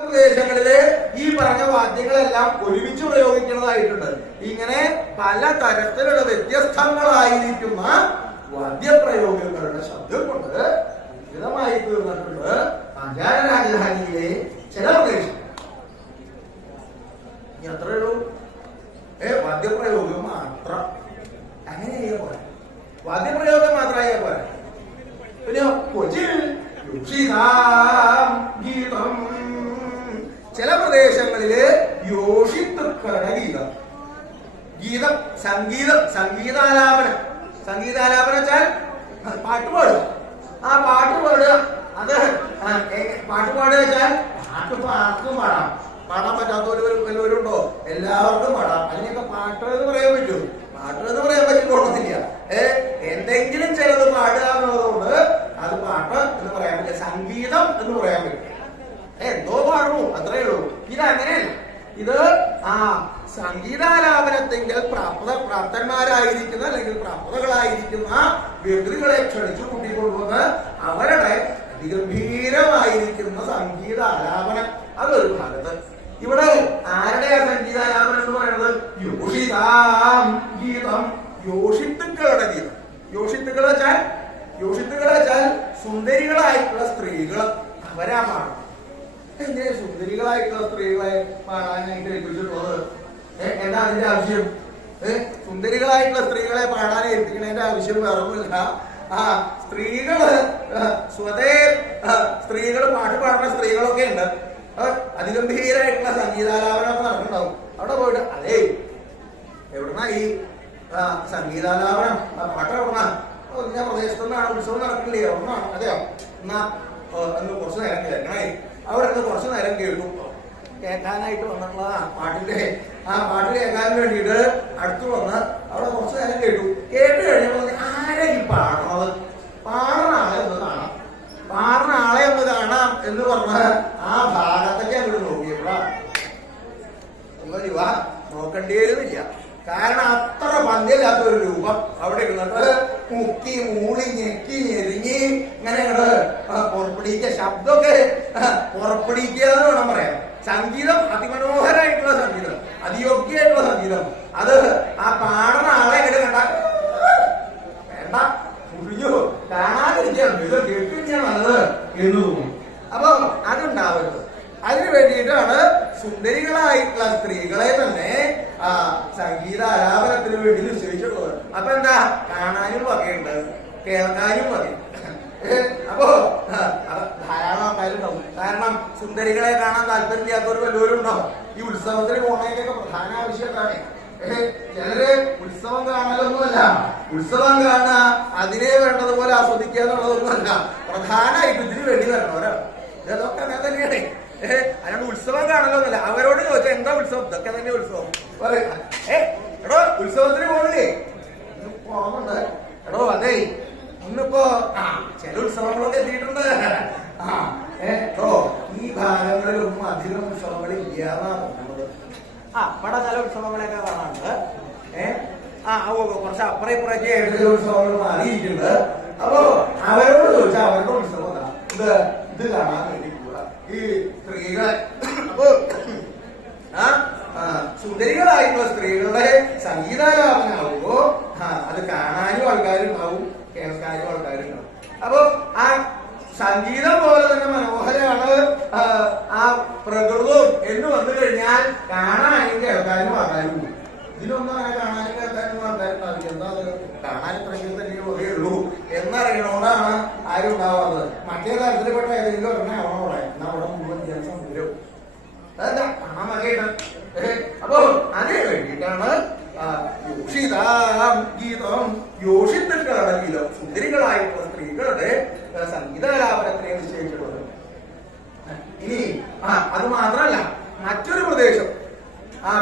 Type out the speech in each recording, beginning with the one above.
പ്രദേശങ്ങളില് ഈ പറഞ്ഞ വാദ്യങ്ങളെല്ലാം ഒരുമിച്ച് പ്രയോഗിക്കുന്നതായിട്ടുണ്ട്. ഇങ്ങനെ പല തരത്തിലുള്ള വ്യത്യസ്തങ്ങളായിരിക്കുന്ന വാദ്യപ്രയോഗങ്ങളുടെ ശബ്ദം കൊണ്ട് വിവിധമായി തീർന്നിട്ടുണ്ട് പാഞ്ചാല രാജധാനിയിലെ ചില പ്രദേശം. ഇനി അത്രയുള്ളൂ. വാദ്യപ്രയോഗം മാത്രം അങ്ങനെയാ പോലെ, വാദ്യപ്രയോഗം മാത്രമായ പോലെ. പിന്നെ കൊച്ചിൽ ഗീതം, ചില പ്രദേശങ്ങളില് യോഷിത്തുക്കളുടെ ഗീതം. ഗീതം സംഗീതാലാപനം. സംഗീതാലാപനം വെച്ചാൽ പാട്ട് പാടുക. ആ പാട്ട് പാടുക, അത് പാട്ട് പാടുക വെച്ചാൽ ആർക്കും പാടാം. പാടാൻ പറ്റാത്തവരുണ്ടോ? എല്ലാവർക്കും പാടാം. അതിനൊക്കെ പാട്ട് എന്ന് പറയാൻ പറ്റൂ? പാട്ട് എന്ന് പറയാൻ പറ്റിക്കൊള്ളുന്നില്ല. എന്തെങ്കിലും ചിലത് പാടുക എന്നുള്ളതുകൊണ്ട് അത് പാട്ട് എന്ന് പറയാൻ പറ്റില്ല. സംഗീതം എന്ന് പറയാൻ പറ്റും. എന്തോ പാടുന്നു, അത്രയേ ഉള്ളൂ. ഇതങ്ങനെയല്ല. ഇത് സംഗീതാലാപനത്തെങ്കിൽ പ്രാപ്തന്മാരായിരിക്കുന്ന അല്ലെങ്കിൽ പ്രാപ്തകളായിരിക്കുന്ന വ്യക്തികളെ ക്ഷണിച്ചു കൂട്ടിക്കൊണ്ടുവന്ന് അവരുടെ അതിഗംഭീരമായിരിക്കുന്ന സംഗീതാലാപനം അതൊരു ഭാഗത്ത്. ഇവിടെ ആരുടെയാ സംഗീതാലാപനം എന്ന് പറയുന്നത്? ഗീതം, യോഷിത്തുക്കളുടെ ഗീതം. യോഷിത്തുക്കൾ വെച്ചാൽ സുന്ദരികളായിട്ടുള്ള സ്ത്രീകൾ, അവരാ പാടും. എങ്ങനെ സുന്ദരികളായിട്ടുള്ള സ്ത്രീകളെ പാടാനായിട്ട് ഏൽപ്പിച്ചിട്ടുള്ളത്? എന്താ അതിന്റെ ആവശ്യം? സുന്ദരികളായിട്ടുള്ള സ്ത്രീകളെ പാടാൻ ഏൽപ്പിക്കണതിന്റെ ആവശ്യം വേറൊന്നുമില്ല. സ്ത്രീകള് സ്ത്രീകൾ പാട്ട് പാടുന്ന സ്ത്രീകളൊക്കെ ഉണ്ട്. അതിഗംഭീരമായിട്ടുള്ള സംഗീതാലാപനമൊക്കെ നടക്കുന്നുണ്ടാവും. അവിടെ പോയിട്ട് അതേ എവിടുന്നാ ഈ സംഗീതാലാപനം, പാട്ട് എവിടുന്നാ? ഞാൻ പ്രദേശത്തുനിന്നാണ്, ഉത്സവം നടക്കില്ലേ, എവിടുന്നാണ്? അതെയോ? എന്നാ അന്ന് കുറച്ചു നേരം കേൾക്കണേ. അവിടെ നിന്ന് കുറച്ചു നേരം കേൾക്കും. കേൾക്കാനായിട്ട് വന്നിട്ടുള്ള പാട്ട് കേൾക്കാൻ വേണ്ടിയിട്ട് അടുത്ത് വന്ന് അവിടെ കുറച്ചു നേരം കേട്ടു കഴിഞ്ഞപ്പോൾ ആരെ ഈ പാടണത്? പാടുന്ന ആളെ ഒന്ന് കാണാം എന്ന് പറഞ്ഞ് ആ ഭാഗത്തൊക്കെ അങ്ങോട്ട് നോക്കിയപ്പോഴാണ് നോക്കേണ്ടിയിരുന്നില്ല. കാരണം അത്ര പന്തില്ലാത്തൊരു രൂപം അവിടെ ഇരുന്നിട്ട് മുക്കി മൂളി ഞെക്കി ഞെരിഞ്ഞി ഇങ്ങനെ പുറപ്പെടുവിക്കുക, ശബ്ദമൊക്കെ പുറപ്പെടുവിക്കുക എന്ന് വേണം പറയാൻ. സംഗീതം അതിമനോഹരമായിട്ടുള്ള സംഗീതം, അതിയോഗ്യമായിട്ടുള്ള സംഗീതം. അത് ആ പാടുന്ന ആളെ ഇങ്ങനെ കണ്ട വേണ്ട, മുഴിഞ്ഞു കാണാതിരിക്കുകയാണ്, ഇത് കേൾക്കുകയാണ് നല്ലത് എന്ന് തോന്നും. അപ്പൊ അതുണ്ടാവരുത്. അതിനു വേണ്ടിയിട്ടാണ് സുന്ദരികളായിട്ടുള്ള സ്ത്രീകളെ തന്നെ സംഗീതാലാപനത്തിന് വേണ്ടി നിശ്ചയിച്ചിട്ടുള്ളത്. അപ്പൊ എന്താ, കാണാനും വകയുണ്ട്, കേൾക്കാനും വകയുണ്ട്. അപ്പോ ധാരാളം ആൾക്കാരുണ്ടാവും. കാരണം സുന്ദരികളെ കാണാൻ താല്പര്യമില്ലാത്തവർ വല്ലവരും ഉണ്ടാവും. ഈ ഉത്സവത്തിന് പോകണേക്കൊക്കെ പ്രധാന ആവശ്യം എന്താണ്? ചിലര് ഉത്സവം കാണലൊന്നുമല്ല, ഉത്സവം കാണുക അതിനെ വേണ്ടതുപോലെ ആസ്വദിക്കുക എന്നുള്ളതൊന്നുമല്ല. പ്രധാനമായിട്ട് ഇതിനു വേണ്ടി വരണവരാണ്. ഇതൊക്കെ അങ്ങനെ തന്നെയാണ്. അതിനോട് ഉത്സവം കാണലൊന്നുമില്ല. അവരോട് ചോദിച്ചാൽ എന്താ ഉത്സവം? ഇതൊക്കെ തന്നെ ഉത്സവം. എടോ ഉത്സവത്തിന് പോണില്ലേ? പോകുന്നുണ്ട്. എടോ അതെ, ഇന്നിപ്പോ ചില ഉത്സവങ്ങളൊക്കെ എത്തിയിട്ടുണ്ട്. ഈ ഭാഗങ്ങളിലൊന്നും അധികം ഉത്സവങ്ങൾ ഇല്ലാന്നാണ് തോന്നുന്നത്. ഇവിടെ ചില ഉത്സവങ്ങളെയൊക്കെ കാണാറുണ്ട്. കുറച്ച് അപ്പുറം ഇപ്പുറൊക്കെ ആയിട്ട് ചില ഉത്സവങ്ങൾ മാറിയിട്ടുണ്ട്. അപ്പോ അവരോട് ചോദിച്ചാൽ അവരുടെ ഉത്സവം ഇത് കാണാൻ വേണ്ടി കൂടാ ഈ സ്ത്രീകളെ. അപ്പോ സുന്ദരികളായിട്ടുള്ള സ്ത്രീകളുടെ സംഗീതാലാപനാവുമ്പോ അത് കാണാനും ആൾക്കാരുണ്ടാവും, കേൾക്കാനും ആൾക്കാരുണ്ടാവും. അപ്പൊ ആ സംഗീതം പോലെ തന്നെ മനോഹരമാണ് ആ പ്രകൃതവും എന്ന് വന്നു കഴിഞ്ഞാൽ കാണാനും കേൾക്കാനും ആൾക്കാരും. ഇതിലൊന്നും അങ്ങനെ കാണാനും കേൾക്കാനും ആൾക്കാരുണ്ടാവില്ല. എന്താ കാണാൻ ഇത്രയ്ക്ക് തന്നെ ഉള്ളൂ എന്നറിയണോണ്ടാണ് ആരും ഉണ്ടാവാറുള്ളത്. മറ്റേ തരത്തിൽപ്പെട്ട ഏതെങ്കിലും ഒരെണ്ണം അവിടെ അവിടെ മുഴുവൻ ജനസമുദ്രവും അതെന്താ കാണാൻ വകയുണ്ട്. അപ്പോ അതിന് വേണ്ടിയിട്ടാണ് ഗീതം, യോഷിത്തുക്കളുടെ ഗീതം, സുന്ദരികളായിട്ടുള്ള സ്ത്രീകളുടെ സംഗീതാലാപനത്തിനെ നിശ്ചയിച്ചിട്ടുള്ളത്. ഇനി അത് മാത്രമല്ല, മറ്റൊരു പ്രദേശം,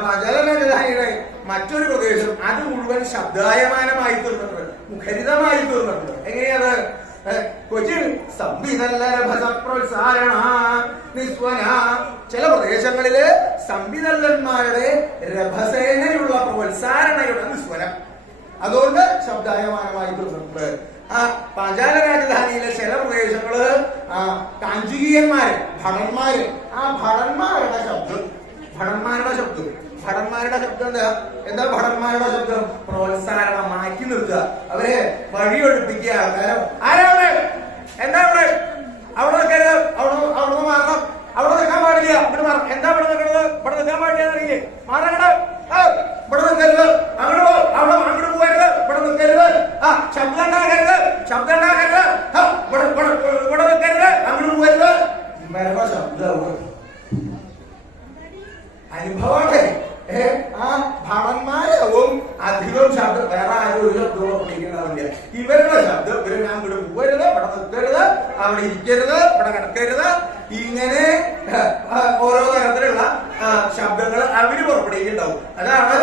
പാഞ്ചാല രാജധാനിയുടെ മറ്റൊരു പ്രദേശം, അത് മുഴുവൻ ശബ്ദായമാനമായി തീർന്നിട്ടുണ്ട്, മുഖരിതമായി തീർന്നിട്ടുണ്ട്. എങ്ങനെയത്? കൊച്ചിൻ സംവിധല്ലരഭസപ്രോത്സാരണ നിസ്വന. ചില പ്രദേശങ്ങളില് സംവിധല്ലന്മാരുടെ രഭസേനയുള്ള പ്രോത്സാരണയുടെ നിസ്വരം, അതുകൊണ്ട് ശബ്ദായമാനമായി തീർന്നിട്ടുണ്ട്. ആ പാഞ്ചാല രാജധാനിയിലെ ചില പ്രദേശങ്ങള് കാഞ്ചുകീയന്മാര് ഭടന്മാര് ആ ഭടന്മാരുടെ ശബ്ദം എന്താ ഭടന്മാരുടെ ശബ്ദം പ്രോത്സാഹനം മാറ്റി നിർത്തുക അവരെ വഴിയൊഴിപ്പിക്കുക ആൾക്കാരും ആരാണ് എന്താ അവിടെ നിൽക്കരുത് അവിടെ മാറണം അവിടെ നിൽക്കാൻ പാടില്ല ഇവിടെ മാറണം എന്താ ഇവിടെ നിൽക്കരുത് ഇവിടെ നിൽക്കാൻ പാടില്ല അറിയില്ലേ മാറങ്ങട് ഇവിടെ നിൽക്കരുത് അങ്ങോട്ട് പോകരുത് ഇവിടെ നിൽക്കരുത് ശബ്ദം ഉണ്ടാകരുത് ഇവിടെ നിൽക്കരുത് അങ്ങോട്ട് പോകരുത് ഇവരുടെ ശബ്ദം അനുഭവമാണ് ആ ഭടന്മാരാവും അധികം ശബ്ദം വേറെ ആരും ഒരു ശബ്ദവും പഠിക്കുന്നുണ്ടാവില്ല ഇവരുടെ ശബ്ദം ഇവര് ഞാൻ ഇവിടെ പോകരുത് ഇവിടെ നിൽക്കരുത് അവിടെ ഇരിക്കരുത് ഇവിടെ കിടക്കരുത് ഇങ്ങനെ ഓരോ തരത്തിലുള്ള ശബ്ദങ്ങൾ അവര് പുറപ്പെടുകയുണ്ടാവും അതാണ്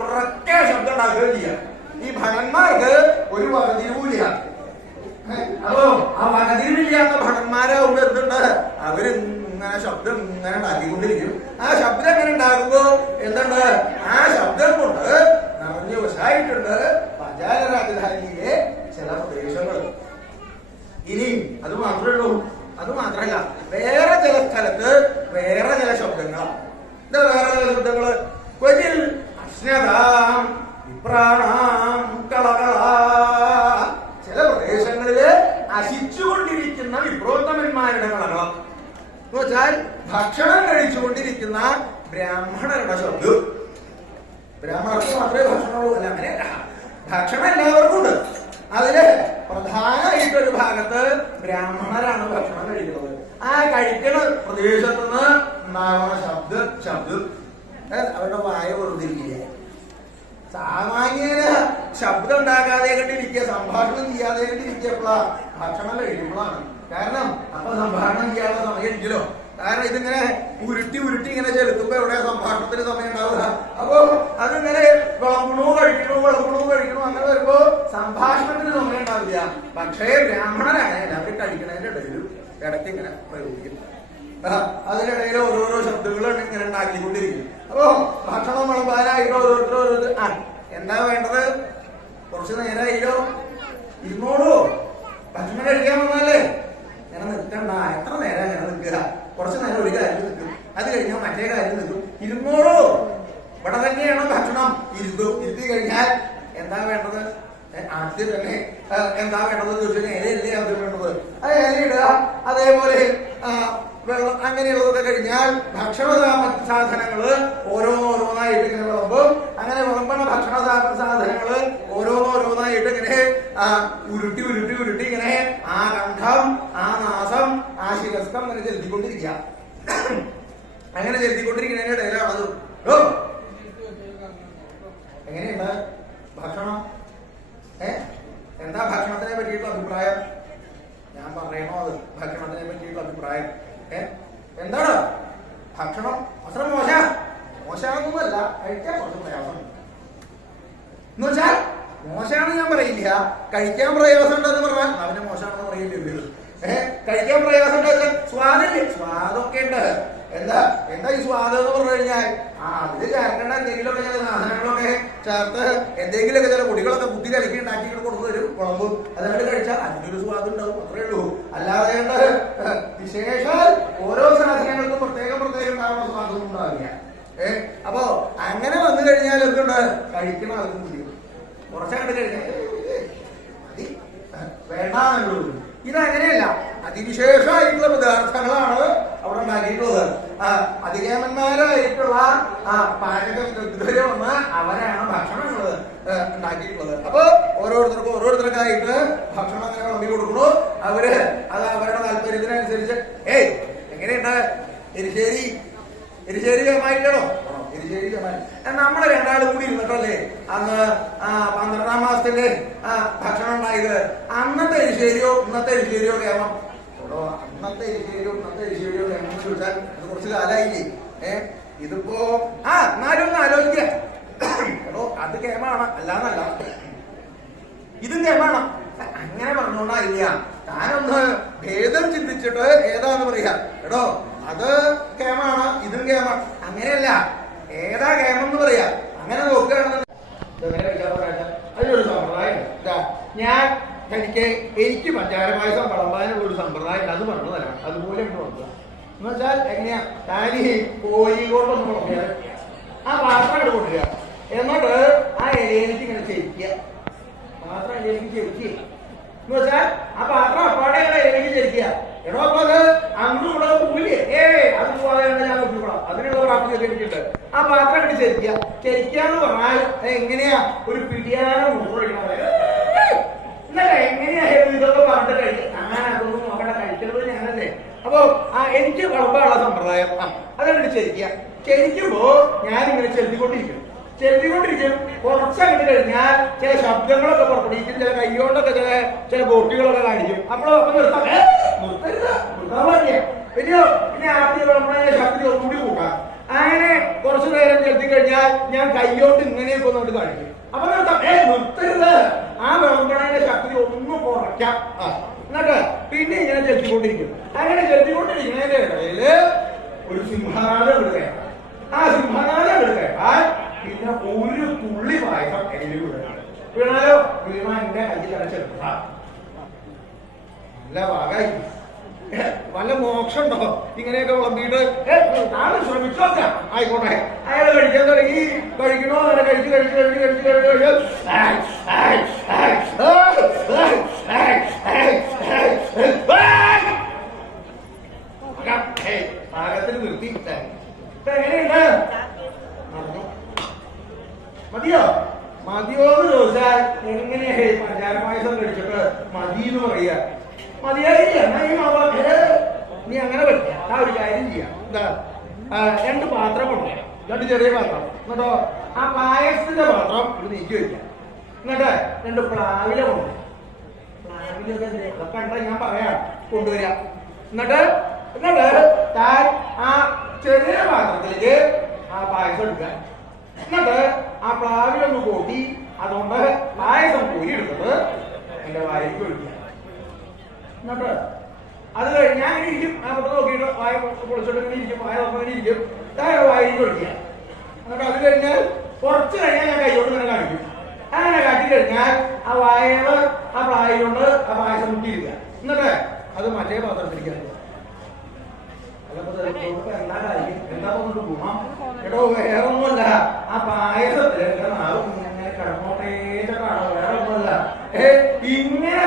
ഉറക്കെ ശബ്ദം ഉണ്ടാക്കുകയും ചെയ്യാം ഈ ഭടന്മാർക്ക് ഒരു വകതിരിവില്ല അപ്പോ ആ വകതിരിവില്ലാത്ത ഭടന്മാരാവുമ്പോ എന്തുണ്ട് അവര് ഇങ്ങനെ ശബ്ദം ഇങ്ങനെ ഉണ്ടാക്കിക്കൊണ്ടിരിക്കും ആ ശബ്ദം എങ്ങനെ ഉണ്ടാകുമ്പോ എന്തുണ്ട് ആ ശബ്ദം കൊണ്ട് നിറഞ്ഞു വശായിട്ടുണ്ട് പാഞ്ചാല രാജധാനിയിലെ ചില പ്രദേശങ്ങൾ ഇനി അത് മാത്രമല്ല വേറെ ചില സ്ഥലത്ത് വേറെ ചില ശബ്ദങ്ങളാണ് എന്താ വേറെ ചില ശബ്ദങ്ങള് കൊച്ചിൽ അശ്നതാം വിപ്രാണാം കളകളാ ചില പ്രദേശങ്ങളില് അശിച്ചുകൊണ്ടിരിക്കുന്ന വിപ്രോത്തമന്മാരുടെ കളകളം എന്ന് വെച്ചാൽ ഭക്ഷണം കഴിച്ചുകൊണ്ടിരിക്കുന്ന ബ്രാഹ്മണരുടെ ശബ്ദം ബ്രാഹ്മണർക്ക് മാത്രമേ ഭക്ഷണമുള്ളൂ അല്ല അങ്ങനെയല്ല ഭക്ഷണം എല്ലാവർക്കും ഉണ്ട് അതില് പ്രധാനമായിട്ടൊരു ഭാഗത്ത് ബ്രാഹ്മണരാണ് ഭക്ഷണം കഴിക്കുന്നത് ആ കഴിക്കുന്ന പ്രദേശത്ത് നിന്ന് ഉണ്ടാകുന്ന ശബ്ദം അവരുടെ വായ വെറുതിരിക്കില്ല സാമാന്യന ശബ്ദം ഉണ്ടാകാതെ കണ്ടിരിക്കുക സംഭാഷണം ചെയ്യാതെ കണ്ടിരിക്കപ്പോഴാണ് ഭക്ഷണം കഴിക്കുമ്പോഴാണ് കാരണം അപ്പൊ സംഭാഷണം ചെയ്യാനുള്ള സമയം ഇല്ലല്ലോ കാരണം ഇതിങ്ങനെ ഉരുട്ടി ഇങ്ങനെ ചെലുത്തുമ്പോ എവിടെ സംഭാഷണത്തിന് സമയം ഉണ്ടാവുക അപ്പൊ അതിങ്ങനെ വിളമ്പണോ കഴിക്കണോ അങ്ങനെ വരുമ്പോ സംഭാഷണത്തിന് സമയം ഉണ്ടാവില്ല പക്ഷേ ബ്രാഹ്മണരാണ് എല്ലാവരും കഴിക്കണതിന്റെ ഇടയിൽ ഇടയ്ക്ക് ഇങ്ങനെ പ്രയോഗിക്കും അതിനിടയിൽ ഓരോരോ ശബ്ദങ്ങളും ഇങ്ങനെ ഉണ്ടാക്കിക്കൊണ്ടിരിക്കും അപ്പൊ ഭക്ഷണം വിളമ്പാനായിട്ട് ഓരോരുത്തർ എന്താ വേണ്ടത് കുറച്ച് നേരമായില്ലോ ഇരുന്നോളൂ ഭക്ഷണം കഴിക്കാൻ വന്നല്ലേ ഇങ്ങനെ നിൽക്കണ്ട എത്ര നേരം ഇങ്ങനെ നിൽക്കുക കുറച്ച് നേരം ഒരു കാര്യം നിൽക്കും അത് കഴിഞ്ഞാൽ മറ്റേ കാര്യം നിൽക്കും ഇരുന്നോളൂ ഇവിടെ തന്നെയാണ് ഭക്ഷണം ഇരുത്തി കഴിഞ്ഞാൽ എന്താ വേണ്ടത് ആദ്യം തന്നെ എന്താ വേണ്ടത് ചോദിച്ചാൽ ഇലയല്ലേ ആദ്യം വേണ്ടത് അത് ഇലയിടുക അതേപോലെ വെള്ളം അങ്ങനെയുള്ളതൊക്കെ കഴിഞ്ഞാൽ ഭക്ഷണ സാധനങ്ങള് ഓരോന്നായിട്ട് ഇങ്ങനെ വിളമ്പും അങ്ങനെ വിളമ്പണ ഭക്ഷണ സാധനങ്ങള് ഓരോന്നായിട്ട് ഇങ്ങനെ ഉരുട്ടി ഇങ്ങനെ ആ കണ്ഠം ആ നാസം ആ ശിരസ്കം അങ്ങനെ ചെലുത്തിക്കൊണ്ടിരിക്കുക അങ്ങനെ ചെലുത്തിക്കൊണ്ടിരിക്കുന്നതിന്റെ ഇടയിലാണത് എങ്ങനെയുണ്ട് ഭക്ഷണം എന്താ ഭക്ഷണത്തിനെ പറ്റിയിട്ടുള്ള അഭിപ്രായം ഞാൻ പറയണോ അത് ഭക്ഷണത്തിനെ പറ്റിയിട്ടുള്ള അഭിപ്രായം എന്താണ് ഭക്ഷണം അത്ര മോശമാണെന്നല്ല കഴിക്കാൻ കുറച്ച് പ്രയാസം എന്ന് വെച്ചാൽ മോശമാണെന്ന് ഞാൻ പറയില്ല കഴിക്കാൻ പ്രയാസം ഉണ്ടെന്ന് പറഞ്ഞാൽ അവന് മോശമാണെന്ന് പറയില്ല കഴിക്കാൻ പ്രയാസം ഉണ്ട് സ്വാദില്ലേ സ്വാദൊക്കെ ഉണ്ട് എന്താ ഈ സ്വാദം എന്ന് പറഞ്ഞു കഴിഞ്ഞാൽ അതില് ചേർക്കേണ്ട എന്തെങ്കിലുമൊക്കെ ചില സാധനങ്ങളൊക്കെ ചേർത്ത് എന്തെങ്കിലുമൊക്കെ ചില പൊടികളൊക്കെ ബുദ്ധി കലക്കി ഉണ്ടാക്കി കൊടുത്തു തരും കുളമ്പ് അതുകൊണ്ട് കഴിച്ചാൽ അതിനൊരു സ്വാദം ഉണ്ടാവും അത്രേ ഉള്ളൂ അല്ലാതെ വിശേഷാൽ ഓരോ സാധനങ്ങൾക്കും പ്രത്യേകം ഉണ്ടാവുന്ന സ്വാദം ഉണ്ടാവില്ല അപ്പൊ അങ്ങനെ വന്നു കഴിഞ്ഞാൽ എന്തുണ്ട് കഴിക്കണ ആൾക്കും ബുദ്ധിമുട്ട് കുറച്ചങ്ങോട്ട് കഴിഞ്ഞാൽ വേണ്ടാന്നുള്ളൂ ഇതങ്ങനെയല്ല അതിവിശേഷമായിട്ടുള്ള പദാർത്ഥങ്ങളാണ് അവിടെ ഉണ്ടാക്കിയിട്ടുള്ളത് അധികേമന്മാരായിട്ടുള്ള പാചക വിദഗ്ധര് വന്ന് അവരാണ് ഭക്ഷണങ്ങൾ ഉണ്ടാക്കിയിട്ടുള്ളത് അപ്പൊ ഓരോരുത്തർക്കായിട്ട് ഭക്ഷണം അങ്ങനെ വിളമ്പി കൊടുക്കണു അവര് അത് അവരുടെ താല്പര്യത്തിനനുസരിച്ച് എങ്ങനെയുണ്ട് എരിശ്ശേരി ജമായിട്ടോ എരിശ്ശേരി ജമായി നമ്മള് രണ്ടാളും കൂടി ഇരുന്നിട്ടല്ലേ അന്ന് 12ാം മാസത്തിന്റെ ഭക്ഷണം ഉണ്ടായത് അന്നത്തെ എരിശ്ശേരിയോ ഇന്നത്തെ എരിശ്ശേരിയോ കേമം അന്നത്തെ എരിശ്ശേരിയോ കേമം എന്ന് ചോദിച്ചാൽ അത് കുറച്ച് കാലായില്ലേ ഇതിപ്പോ എന്നാലും ഒന്ന് ആലോചിക്കാം അത് കേമാണ് അല്ലാന്നല്ല ഇതും കേമാണ് അങ്ങനെ പറഞ്ഞോണ്ടായില്ല താനൊന്ന് ഭേദം ചിന്തിച്ചിട്ട് ഏതാന്ന് പറയാ അത് കേമാണ് ഇതും കേമാണ് അങ്ങനെയല്ല ഏതാ കേമെന്ന് പറയാ അങ്ങനെ നോക്കുകയാണെന്ന് അതിനൊരു സമ്പ്രദായം എനിക്ക് പഞ്ചാര പായസം വിളമ്പാനുള്ള ഒരു സമ്പ്രദായം അത് പറഞ്ഞു തരാം. അതുപോലെ നോക്കുക എന്ന് വെച്ചാൽ എങ്ങനെയാ താനി കോഴി കൊണ്ടൊന്നും നോക്കിയാൽ ആ പാത്രം ഇട്ട് കൊണ്ടുവരിക, എന്നിട്ട് ആ ഇലയിലേക്ക് ഇങ്ങനെ ചെരിക്കുക. പാത്രം ഇലയിലേക്ക് ചെരിക്കുക എന്ന് വെച്ചാൽ ആ പാത്രം അപ്പാടെ ഇലയിലേക്ക് ചെരിക്കുക. എടോ അപ്പൊ അത് അങ്ങോട്ടും കൂടെ പോവില്ലേ? അത് പോവാതെ ഞാൻ നോക്കിക്കോളാം. അതിനുള്ള പ്രാപ്തി എനിക്കുണ്ട്. ആ പാത്രം ഇട്ട് ചെരിക്കുക എന്ന് പറഞ്ഞാൽ എങ്ങനെയാ ഒരു പിടിയാനം മുറിക്കണം. എന്നല്ല എങ്ങനെയാ ഇതൊക്കെ പറഞ്ഞിട്ട് കഴിക്കുക. അതൊന്നും നോക്കണ്ട, കഴിക്കുന്നത് ഞാനല്ലേ. അപ്പൊ എനിക്ക് വിളമ്പാനുള്ള സമ്പ്രദായം അതങ്ങോട്ട് ചെരിക്കുമ്പോ ഞാനിങ്ങനെ ചെലുത്തിക്കൊണ്ടിരിക്കും. കുറച്ചങ്ങോട്ട് കഴിഞ്ഞാൽ ചില ശബ്ദങ്ങളൊക്കെ പുറപ്പെടുവിക്കും, ചില കൈകൊണ്ടൊക്കെ ചില ബോട്ടുകളൊക്കെ കാണിക്കും. അപ്പം നിർത്താം, നിർത്താൻ പാടില്ല. പിന്നെ ആദ്യം വിളമ്പണ ശബ്ദത്തിൽ ഒന്നുകൂടി കൂട്ടാം. അങ്ങനെ കുറച്ചു നേരം ചെലുത്തി കഴിഞ്ഞാൽ ഞാൻ കൈയോട്ട് ഇങ്ങനെയൊക്കെ ഒന്നുകൊണ്ട് കാണിക്കും. അപ്പൊ നിർത്താം, നിർത്തരുത്. ആ വിളമ്പണന്റെ ശക്തി ഒന്ന് കുറയ്ക്കാം. എന്നിട്ട് പിന്നെ ഇങ്ങനെ ചെലുത്തിക്കൊണ്ടിരിക്കും. അങ്ങനെ ചെലുത്തിക്കൊണ്ടിരിക്കുന്നതിന്റെ ഇടയില് ഒരു സിംഹനാഥം വിടുക. ആ സിംഹനാഥം വിടുകയാൽ പിന്നെ ഒരു തുള്ളി പായസം കയ്യിൽ വീണാലോ വീണാ എന്റെ കയ്യിൽ അടച്ചെടുക്കുക. നല്ല ഭാഗമായി വല്ല മോക്ഷം ഉണ്ടോ ഇങ്ങനെയൊക്കെ വിളമ്പിയിട്ട്? നാളെ ശ്രമിച്ചോക്കാം. ആയിക്കോട്ടെ. അയാൾ കഴിക്കാൻ തുടങ്ങി. കഴിക്കണോ അങ്ങനെ കഴിച്ച് പാകത്തിന് നിർത്തി. എങ്ങനെയുണ്ട്? മതിയോന്ന് ചോദിച്ചാൽ എങ്ങനെയാ പഞ്ചാര പായസം കഴിച്ചിട്ട് മതി എന്ന് പറയാ? മതിയായില്ല. എന്നാ ഈ മാവാക്കല് നീ അങ്ങനെ പറ്റില്ല. ആ ഒരു കാര്യം ചെയ്യാം. എന്താ, 2 പാത്രം കൊണ്ടുവരാം, 2 ചെറിയ പാത്രം. എന്നിട്ടോ ആ പായസത്തിന്റെ പാത്രം ഇത് നീക്കി വയ്ക്കാം. എന്നിട്ട് 2 പ്ലാവില കൊണ്ടുവരാം. പ്ലാവിലൊക്കെ കണ്ട ഞാൻ പറയാം കൊണ്ടുവരാം. എന്നിട്ട് താൻ ആ ചെറിയ പാത്രത്തിലേക്ക് ആ പായസം എടുക്കുക. എന്നിട്ട് ആ പ്ലാവിലൊന്ന് കൂട്ടി അതുകൊണ്ട് പായസം കോരി എടുത്തിട്ട് എന്റെ വായിക്ക് ഒഴിക്കുക. എന്നിട്ട് അത് കഴിഞ്ഞ് ഞാൻ ഇങ്ങനെ ഇരിക്കും. ആ പത്രം നോക്കിയിട്ട് വായ പൊളിച്ചിട്ട് ഇങ്ങനെ ഇരിക്കും. വായ നോക്കാൻ ഇരിക്കും. വായിക്ക് ഒഴിക്കുക. എന്നിട്ട് അത് കഴിഞ്ഞാൽ കുറച്ച് കഴിഞ്ഞാൽ ഞാൻ കൈകൊണ്ട് ഇങ്ങനെ കാണിക്കും. അങ്ങനെ കാട്ടി കഴിഞ്ഞാൽ ആ വായകൾ ആ പ്ലാവിൽ കൊണ്ട് ആ പായസം മുട്ടിയിരിക്കുക. എന്നിട്ട് അത് മറ്റേ പാത്രത്തിരിക്കുക. എന്താ കാര്യം? എന്താ തോന്നിട്ട് ഗുണം? എടോ വേറൊന്നുമല്ല, ആ പായസത്തില് ഇങ്ങനെ കിടന്നോട്ടേറ്റാണോ? വേറൊന്നുമല്ല. ഇങ്ങനെ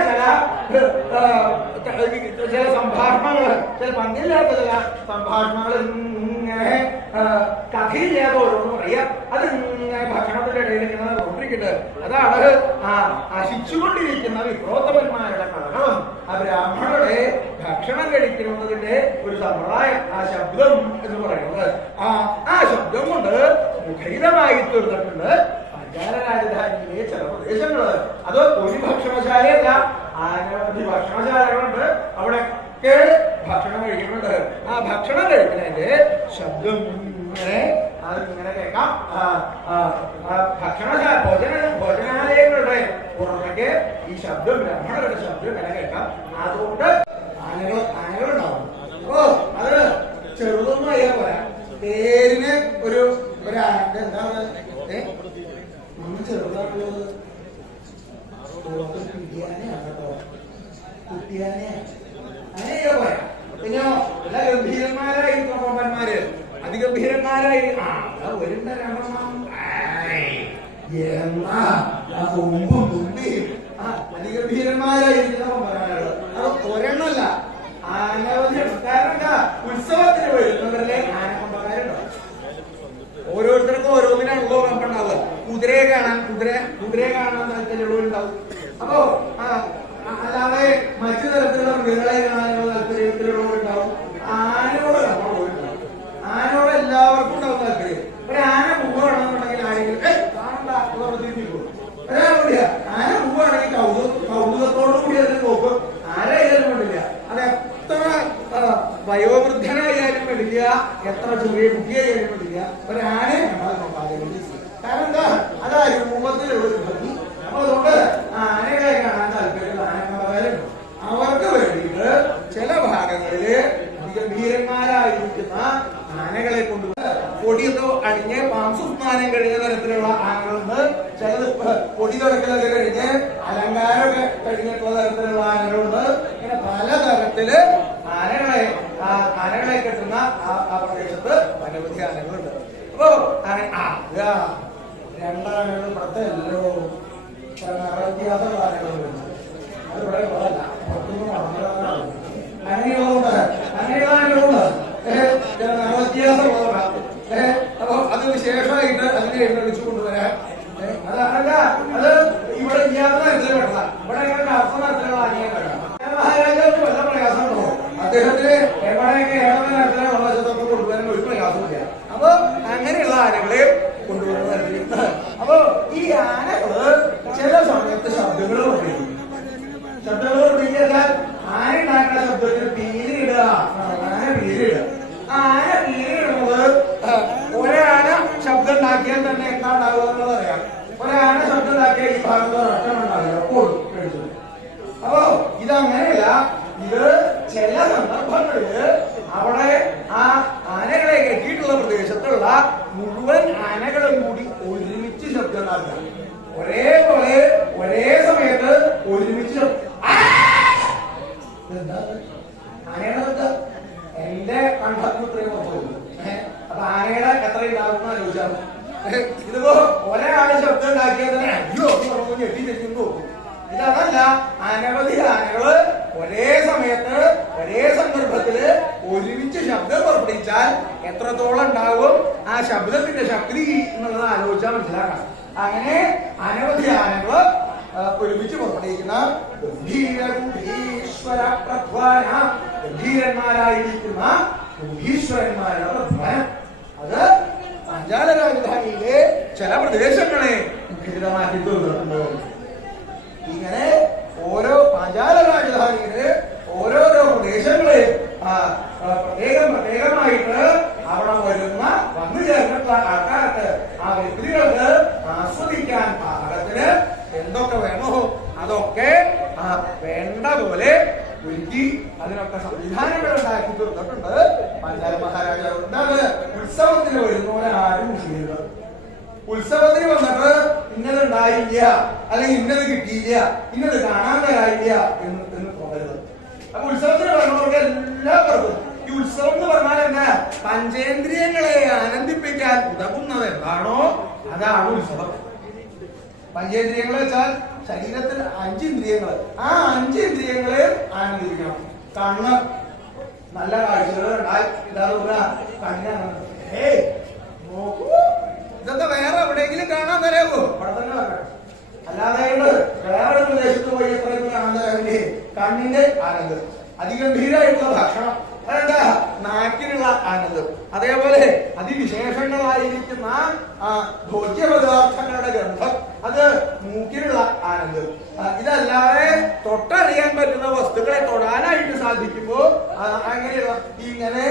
ചില സംഭാഷണങ്ങള്, ചില പങ്കില്ലാത്ത ചില സംഭാഷണങ്ങൾ ഇങ്ങനെ കഥയില്ലാതെ ഓരോന്ന് പറയാം. അത് ഇങ്ങനെ ഭക്ഷണത്തിന്റെ ഇടയിൽ ഇങ്ങനെ കൊണ്ടിരിക്കുന്നത്. അതാണ് ശിച്ചുകൊണ്ടിരിക്കുന്ന വിപ്രോത്തമന്മാരുടെ കഥകളും ആ ബ്രാഹ്മണരുടെ ഭക്ഷണം കഴിക്കുന്നതിന്റെ ഒരു സമ്പ്രദായം. ആ ശബ്ദം എന്ന് പറയുന്നത് ആ ശബ്ദം കൊണ്ട് മുഖരിതമായി തീർന്നിട്ടുണ്ട് പഞ്ചാര രാജധാനിയിലെ ചില പ്രദേശങ്ങള്. അത് ഒരു ഭക്ഷണശാലയല്ല, അനവധി ഭക്ഷണശാലകളുണ്ട്. അവിടെയൊക്കെ ഭക്ഷണം കഴിക്കുന്നുണ്ട്. ആ ഭക്ഷണം കഴിക്കുന്നതിന്റെ ശബ്ദം ഇങ്ങനെ അതിങ്ങനെ കേൾക്കാം. ഭോജനാലയങ്ങളുടെ പുറത്തേക്ക് ഈ ശബ്ദം, ബ്രാഹ്മണരുടെ ശബ്ദം ഇങ്ങനെ കേൾക്കാം. അതുകൊണ്ട് ആനകളുണ്ടാവും. അപ്പോ അത് ചെറുതൊന്നും അയ്യാ പോരാ. പേരിന് ഒരു ആനന്റെ എന്താണ് നമ്മൾ ചെറുതായിട്ടുള്ളത് കുട്ടിയാനെയാണ് കേട്ടോ. കുട്ടിയാനെയാണ്. അങ്ങനെ പോരാ. പിന്നെ എല്ലാ ഗംഭീരന്മാരായി കൊമ്പന്മാര് അതിഗംഭീരന്മാരായി ഒരുണ്ട രണ്ടെണ്ണം എന്നാ കൊമ്പും തുമ്പിയും അതിഗംഭീരന്മാരായിരിക്കുന്ന കൊമ്പന്മാരുകൾ. അത് ഒരെണ്ണല്ല, അനവധി. കാരണം ഉത്സവത്തിന് വരുന്നവരിലെ ആനക്കൊമ്പന്മാരുണ്ടാവും. ഓരോരുത്തർക്കും ഓരോന്നിനാണല്ലോ കമ്പുണ്ടാവുക. കുതിരയെ കാണാൻ താല്പര്യമുള്ളവരുണ്ടാവും. അപ്പോ അല്ലാതെ മറ്റു തരത്തിലുള്ള മൃഗങ്ങളെ കാണാനുള്ള താല്പര്യത്തിലുള്ളവരുണ്ടാവും. ആനയോട് കമ്പുള്ളവരുണ്ടാവും. ആനയോട് എല്ലാവർക്കും ഉണ്ടാവും താല്പര്യം. ഒരു ആന പൂവാണെന്നുണ്ടെങ്കിൽ ആരെങ്കിലും കാണണ്ട തിരിഞ്ഞിരിക്കും. ആന പൂവാണെങ്കിൽ കൗതുകത്തോടു കൂടി അതിനെ നോക്കും. ആരായാലും വേണ്ടില്ല, അത് എത്ര വയോവൃദ്ധനായാലും വേണ്ടില്ല, എത്ര ചെറിയ കുട്ടിയായാലും വേണ്ടില്ല, ഒരു ആനയെ കണ്ടാൽ നോക്കാതെ. കാരണം എന്താ, അതാ രൂപത്തിലുള്ള ഒരു ഭംഗി. അപ്പൊ അതുകൊണ്ട് ആനകളെ കാണാൻ താല്പര്യം ആനക്കാരും അവർക്ക് വേണ്ടിയിട്ട് ചില ഭാഗങ്ങളില് ഗംഭീരന്മാരായിരിക്കുന്ന ആനകളെ കൊണ്ടുവന്ന് പൊടിയൊക്കെ അണിഞ്ഞ് മാംസസ്നാനം കഴിഞ്ഞ തരത്തിലുള്ള ആനകളുണ്ട്. ചിലത് പൊടി തുടക്കലൊക്കെ വ്യത്യാസമുള്ള ആനകളുണ്ട്. അത് ഇവിടെ ഉള്ളതല്ല, പുറത്തുനിന്ന് നടന്നതാണ്. അങ്ങനെയുള്ളതുകൊണ്ട് വ്യത്യാസമുള്ളതാണ്. അപ്പൊ അത് വിശേഷമായിട്ട് അതിനെ എഴുന്നള്ളിച്ചു കൊണ്ടുവരാൻ അതല്ല, അത് ഇവിടെ ഇല്ലാത്ത തരത്തിൽ പെട്ടതാ. ഇവിടെ അർത്ഥ തരത്തിലുള്ള ആനയാണ്. മഹാരാജാവിന് വല്ല പ്രയാസമുണ്ടോ? അദ്ദേഹത്തിന് എവിടെയൊക്കെ ഏതൊക്കെ തരത്തിലുള്ള വള്ളശത്തൊക്കെ കൊണ്ടുവരാൻ ഒരു പ്രയാസമില്ല. അപ്പൊ അങ്ങനെയുള്ള ആനകളെ കൊണ്ടുവരുന്ന തരത്തിലുണ്ട്. അപ്പൊ ഈ ആനകള് ചില സമയത്ത് ശബ്ദങ്ങൾ പറയും. ശബ്ദങ്ങൾ പറഞ്ഞാൽ ആന ഉണ്ടാക്കുന്ന ശബ്ദത്തിന് പീരിടുക. ആന പീരിടുക. ആന പീരിടുന്നത് ഒരാന ശബ്ദം ഉണ്ടാക്കിയാൽ തന്നെ എന്താ ഉണ്ടാവുക എന്നുള്ളത് അറിയാം. ഒരാന ശബ്ദം ഉണ്ടാക്കിയാൽ ഈ ഭാഗത്ത് ഒരക്ഷരം ഉണ്ടാവില്ല. അപ്പോ ഇതങ്ങനെയല്ല. ഇത് ചില സന്ദർഭങ്ങളില് അവിടെ ആ ആനകളെ കെട്ടിയിട്ടുള്ള പ്രദേശത്തുള്ള മുഴുവൻ ആനകളും കൂടി ഒരുമിച്ച് ശബ്ദം ഉണ്ടാക്കുക. ഒരേപോലെ ഒരേ സമയത്ത് ഒരുമിച്ച് ആനയുടെ എന്റെ കണ്ടത്തിന് ഇത്രയും പുറത്തു. അപ്പൊ ആനയുടെ എത്ര ഉണ്ടാകുന്ന ആലോചിച്ചാൽ ഇതിപ്പോ ഒരാള് ശബ്ദം ഉണ്ടാക്കിയാൽ തന്നെ അയ്യോ ഞെട്ടി തെറ്റുന്നു. ഇതല്ല, അനവധി ആനകള് ഒരേ സമയത്ത് ഒരേ സന്ദർഭത്തില് ഒരുമിച്ച് ശബ്ദം പുറപ്പെടുവിച്ചാൽ എത്രത്തോളം ഉണ്ടാവും ആ ശബ്ദത്തിന്റെ ശക്തി എന്നുള്ളത് ആലോചിച്ചാൽ മനസ്സിലാക്കാം. അങ്ങനെ അനവധി ആനകള് ഒരുമിച്ച് പുറപ്പെടുവിക്കുന്ന ഗംഭീരന്മാരായിരിക്കുന്ന ഗംഭീശ്വരന്മാരുടെ പ്രധാനം. അത് പാഞ്ചാല രാജധാനിയിലെ ചില പ്രദേശങ്ങളെ മുഖരിതമാക്കി തീർന്നിട്ടുണ്ട്. ഇങ്ങനെ ഓരോ പാഞ്ചാല രാജധാനിയില് ഓരോരോ പ്രദേശങ്ങളെ പ്രത്യേകമായിട്ട് അവിടെ വരുന്ന വന്നു ചേർന്നിട്ടുള്ള ആൾക്കാർക്ക് ആ വ്യക്തികൾക്ക് ആസ്വദിക്കാൻ പാകത്തിന് എന്തൊക്കെ വേണോ അതൊക്കെ വേണ്ട പോലെ ഒരുക്കി അതിനൊക്കെ സംവിധാനങ്ങൾ ഉണ്ടാക്കി തീർന്നിട്ടുണ്ട് പാഞ്ചാല മഹാരാജാവ്. എന്താണ് ഉത്സവത്തിന് വരുന്നവരാരും ചെയ്യുന്നത്? ഉത്സവത്തിന് വന്നിട്ട് ഇന്നത് ഉണ്ടായില്ല, അല്ലെങ്കിൽ ഇന്നത് കിട്ടിയില്ല, ഇന്നത് കാണാൻ തരായില്ല എന്ന് തോന്നരുത്. അപ്പൊ ഉത്സവത്തിന് വരുന്നവർക്ക് എല്ലാവർക്കും ഈ ഉത്സവം എന്ന് പറഞ്ഞാൽ എന്താ? പഞ്ചേന്ദ്രിയങ്ങളെ ആനന്ദിപ്പിക്കാൻ ഉതകുന്നത് എന്താണോ അതാണ് ഉത്സവം. പഞ്ചേന്ദ്രിയങ്ങൾ വെച്ചാൽ ശരീരത്തിൽ 5 ഇന്ദ്രിയങ്ങൾ. ആ 5 ഇന്ദ്രിയങ്ങളെ ആനന്ദിപ്പിക്കണം. കണ്ണ് നല്ല കാഴ്ചകൾ ഉണ്ടായി ഇതാ കണ്ണാണ്. നോക്കൂ, ഇതൊക്കെ വേറെ എവിടെയെങ്കിലും കാണാൻ തരാമോ? അവിടെ തന്നെ പറയാം. അല്ലാതെ വേറെ പ്രദേശത്ത് പോയി എത്രയൊന്നും കാണാൻ തരാമില്ലേ? കണ്ണിന്റെ ആനന്ദം, അതിഗംഭീരമായിട്ടുള്ള ഭക്ഷണം, അതെന്താ നാക്കിനുള്ള ആനന്ദം, അതേപോലെ അതിവിശേഷങ്ങളായിരിക്കുന്ന ഭോജ്യപദാർത്ഥങ്ങളുടെ ഗന്ധം, അത് മൂക്കിനുള്ള ആനന്ദം. ഇതല്ലാതെ തൊട്ടറിയാൻ പറ്റുന്ന വസ്തുക്കളെ തൊടാനായിട്ട് സാധിക്കുമ്പോ അങ്ങനെയുള്ള ഇങ്ങനെ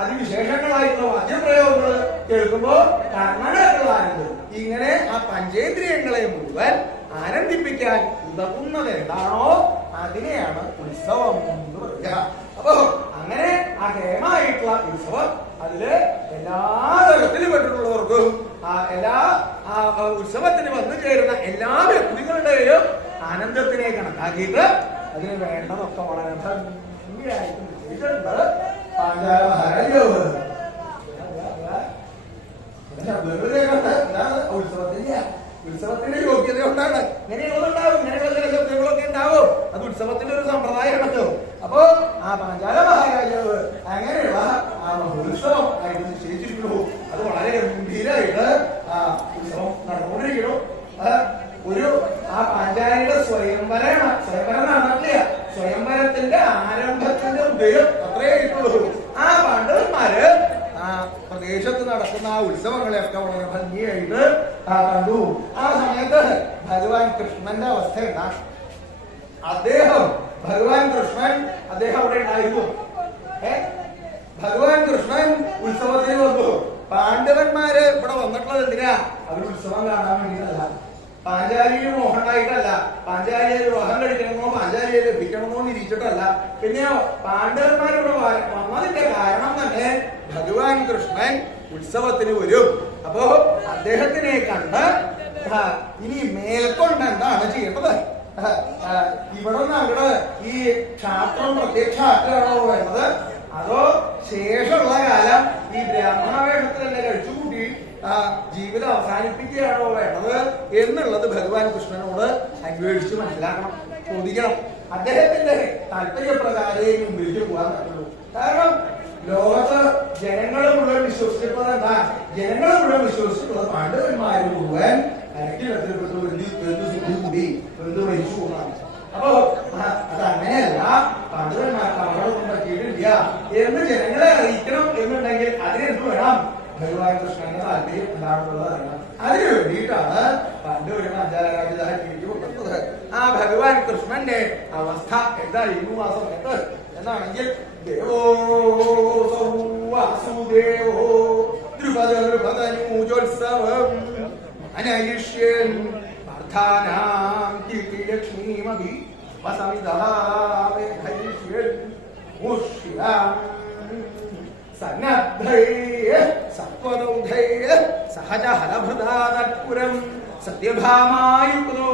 അതിവിശേഷങ്ങളായിട്ടുള്ള വാദ്യപ്രയോഗങ്ങൾ കേൾക്കുമ്പോ കർണനായിട്ടുള്ള ആനന്ദം. ഇങ്ങനെ ആ പഞ്ചേന്ദ്രിയങ്ങളെ മുഴുവൻ ആനന്ദിപ്പിക്കാൻ ഉതകുന്നത് എന്താണോ അതിനെയാണ് ഉത്സവം എന്ന് പറയുക. അപ്പോ അങ്ങനെ ആ കേമായിട്ടുള്ള ഉത്സവം അതില് എല്ലാ തരത്തിലും പെട്ടിട്ടുള്ളവർക്കും എല്ലാ ഉത്സവത്തിന് വന്നു ചേരുന്ന എല്ലാ വ്യക്തികളുടെയും ആനന്ദത്തിനെ കണക്കാക്കിയിട്ട് അതിന് വേണ്ടതൊക്കെ വളരെ ഭംഗിയായിട്ട് നിശ്ചയിച്ചിട്ടുണ്ട് പാഞ്ചാല മഹാരാജാവ്. ഉത്സവത്തിന്റെ യോഗ്യത കൊണ്ടാണ് ഇങ്ങനെയുള്ളതുണ്ടാവും. ഇങ്ങനെയുള്ള ചില ശബ്ദങ്ങളൊക്കെ ഉണ്ടാവും. അത് ഉത്സവത്തിന്റെ ഒരു സമ്പ്രദായമാണല്ലോ. അപ്പോ ആ പാഞ്ചാല മഹാരാജാവ് അങ്ങനെയുള്ള ആ മഹോത്സവം ആയിട്ട് നിശ്ചയിച്ചിരിക്കുന്നു. അത് വളരെ ഗംഭീരമായിട്ട് ഉത്സവം നടന്നുകൊണ്ടിരിക്കുന്നു. ഒരു ആ പാഞ്ചാലിയുടെ സ്വയംവരം നടന്നിട്ടില്ല. സ്വയംവരത്തിന്റെ ആരംഭത്തിന്റെ ഉദയം അത്രയേ ആയിട്ടുള്ളൂ. ആ പാണ്ഡവന്മാര് പ്രദേശത്ത് നടക്കുന്ന ആ ഉത്സവങ്ങളെയൊക്കെ വളരെ ഭംഗിയായിട്ട് കണ്ടു. ആ സമയത്ത് ഭഗവാൻ കൃഷ്ണന്റെ അവസ്ഥ എന്താ? ഭഗവാൻ കൃഷ്ണൻ അവിടെ ഉണ്ടായിരുന്നു. ഭഗവാൻ കൃഷ്ണൻ ഉത്സവത്തിന് വന്നു. പാണ്ഡവന്മാര് ഇവിടെ വന്നിട്ടുള്ളത് എന്തിനാ? അവർ ഉത്സവം കാണാൻ വേണ്ടിയിട്ടല്ല, പാഞ്ചാലിയിൽ മോഹണ്ടായിട്ടല്ല, പാഞ്ചാലിയെ വിവാഹം കഴിക്കണമെന്നോ പാഞ്ചാലിയെ ലഭിക്കണമെന്നോ നിരീക്ഷിച്ചിട്ടല്ല. പിന്നെ പാണ്ഡവന്മാരിവിടെ വന്നതിന്റെ കാരണം തന്നെ ഭഗവാൻ കൃഷ്ണൻ ഉത്സവത്തിന് വരും. അപ്പോ അദ്ദേഹത്തിനെ കണ്ട് ഇനി മേൽക്കൊണ്ട് എന്താണ് ചെയ്യേണ്ടത്? ഇവിടെ നിന്ന് അങ്ങോട്ട് ഈ ക്ഷാത്രം പ്രത്യക്ഷമാക്കുകയാണോ വേണ്ടത്? അതോ ശേഷമുള്ള കാലം ഈ ബ്രാഹ്മണ വേഷത്തിൽ തന്നെ കഴിച്ചുകൂട്ടി ജീവിതം അവസാനിപ്പിക്കുകയാണോ വേണ്ടത് എന്നുള്ളത് ഭഗവാൻ കൃഷ്ണനോട് അന്വേഷിച്ച് മനസ്സിലാക്കണം, ചോദിക്കണം. അദ്ദേഹത്തിന്റെ താല്പര്യപ്രകാരമേ മുമ്പിലേക്ക് പോകാൻ പറ്റുള്ളൂ. കാരണം ലോകത്ത് ജനങ്ങളെ മുഴുവൻ വിശ്വസിച്ചിട്ടുള്ളത് എന്താ? ജനങ്ങളെ മുഴുവൻ വിശ്വസിച്ചിട്ടുള്ളത് പാണ്ഡവന്മാര് മുഴുവൻ കരക്കിലെത്തിപ്പെട്ടു കൂടി മരിച്ചു പോകുന്നതാണ്. അപ്പോ അതങ്ങനെയല്ല, പാണ്ഡവന്മാർക്ക് അപകടമൊന്നും പറ്റിയിട്ടില്ല എന്ന് ജനങ്ങളെ അറിയിക്കണം എന്നുണ്ടെങ്കിൽ അതിനെന്ത് വേണം? ഭഗവാൻ കൃഷ്ണന്റെ താല്പര്യം എന്താണെന്നുള്ളത് അറിയണം. അതിനു വേണ്ടിയിട്ടാണ് പണ്ട് ഒരു അഞ്ചാരാജ്യതാക്കി കൊടുത്തത്. ആ ഭഗവാൻ കൃഷ്ണന്റെ അവസ്ഥ എന്തായിരുന്നു ആ സമയത്ത് എന്നാണെങ്കിൽ, ദേവോ വാസുദേവോ ദ്രുപദനൂജോത്സവം അനയിഷ്യൻ പാർത്ഥാനാം കീർത്തിലക്ഷ്മീമഭി വസമിതാവേധയിഷ്യൻ മുഷ്യാം സന്നദ്ധൈ സത്വദൗധൈ സഹജ ഹരഭൃതാനപുരം സത്യഭാമായുക്തോ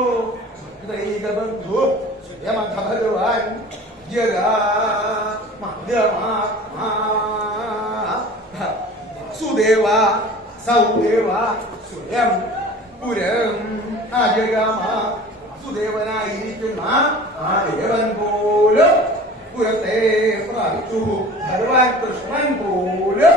ദൈവബന്ധു ശ്രീമദ ഭഗവാൻ സുദേവ സൗദേവ സ്വയം പുരം ജഗാമ. സുദേവനായിരിക്കുന്ന ആ ദേവൻ പോലും പുരത്തെ പ്രാപിച്ചു. ഭഗവാൻ കൃഷ്ണൻ പോലും